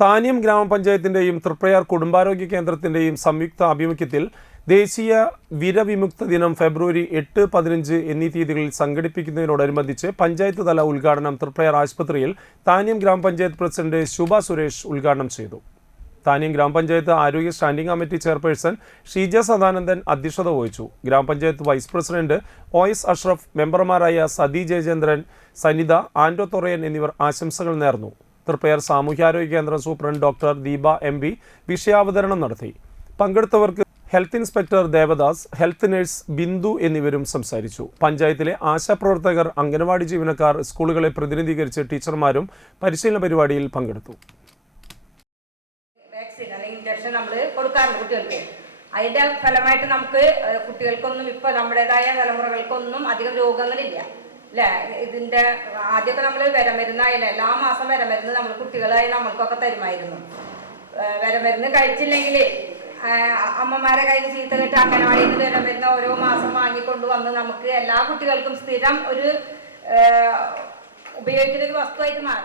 താന്യം ഗ്രാമപഞ്ചായത്തിന്റെയും തൃപ്രയാർ കുടുംബാരോഗ്യ കേന്ദ്രത്തിന്റെയും സംയുക്ത ആഭിമുഖ്യത്തിൽ ദേശീയ വിരവിമുക്ത ദിനം ഫെബ്രുവരി എട്ട് പതിനഞ്ച് എന്നീ തീയതികളിൽ സംഘടിപ്പിക്കുന്നതിനോടനുബന്ധിച്ച് പഞ്ചായത്ത് തല ഉദ്ഘാടനം തൃപ്രയാർ ആശുപത്രിയിൽ താനിയം ഗ്രാമപഞ്ചായത്ത് പ്രസിഡന്റ് ശുഭ സുരേഷ് ഉദ്ഘാടനം ചെയ്തു. താനിയം ഗ്രാമപഞ്ചായത്ത് ആരോഗ്യ standing committee chairperson Sheeja Sadanandan അധ്യക്ഷത വഹിച്ചു. ഗ്രാമപഞ്ചായത്ത് vice president O S Ashraf മെമ്പർമാരായ സതി ജയചന്ദ്രൻ സനിത ആൻഡോ തൊറയൻ എന്നിവർ ആശംസകൾ നേർന്നു. തൃപ്പയർ സാമൂഹ്യാരോഗ്യ കേന്ദ്രം superintendent doctor Deepa M P വിഷയാവതരണം നടത്തി. പങ്കെടുത്തവർക്ക് health inspector Devadas health nurse Bindu എന്നിവരും സംസാരിച്ചു. പഞ്ചായത്തിലെ ആശാപ്രവർത്തകർ അംഗനവാടി ജീവനക്കാർ സ്കൂളുകളെ പ്രതിനിധീകരിച്ച് ടീച്ചർമാരും പരിശീലന പരിപാടിയിൽ പങ്കെടുത്തു. വാക്സിൻ നമ്മൾ കൊടുക്കാറുണ്ട് കുട്ടികൾക്ക്. അതിന്റെ ഫലമായിട്ട് നമുക്ക് കുട്ടികൾക്കൊന്നും ഇപ്പൊ നമ്മുടേതായ തലമുറകൾക്കൊന്നും അധികം രോഗങ്ങളില്ല. അല്ലേ ഇതിന്റെ ആദ്യത്തെ നമ്മൾ വിരമരുന്നായാലും എല്ലാ മാസം വിരമരുന്ന് നമ്മൾ കുട്ടികളായി നമ്മൾക്കൊക്കെ തരുമായിരുന്നു. വിരമരുന്ന് കഴിച്ചില്ലെങ്കിൽ അമ്മമാരെ കയ്യിൽ ചീത്ത കിട്ടി അംഗനവാടിയിൽ നിന്ന് വിരമരുന്ന് ഓരോ മാസം വാങ്ങിക്കൊണ്ട് വന്ന് നമുക്ക് എല്ലാ കുട്ടികൾക്കും സ്ഥിരം ഒരു ഉപയോഗിക്കുന്ന ഒരു വസ്തുവായിട്ട് മാറി.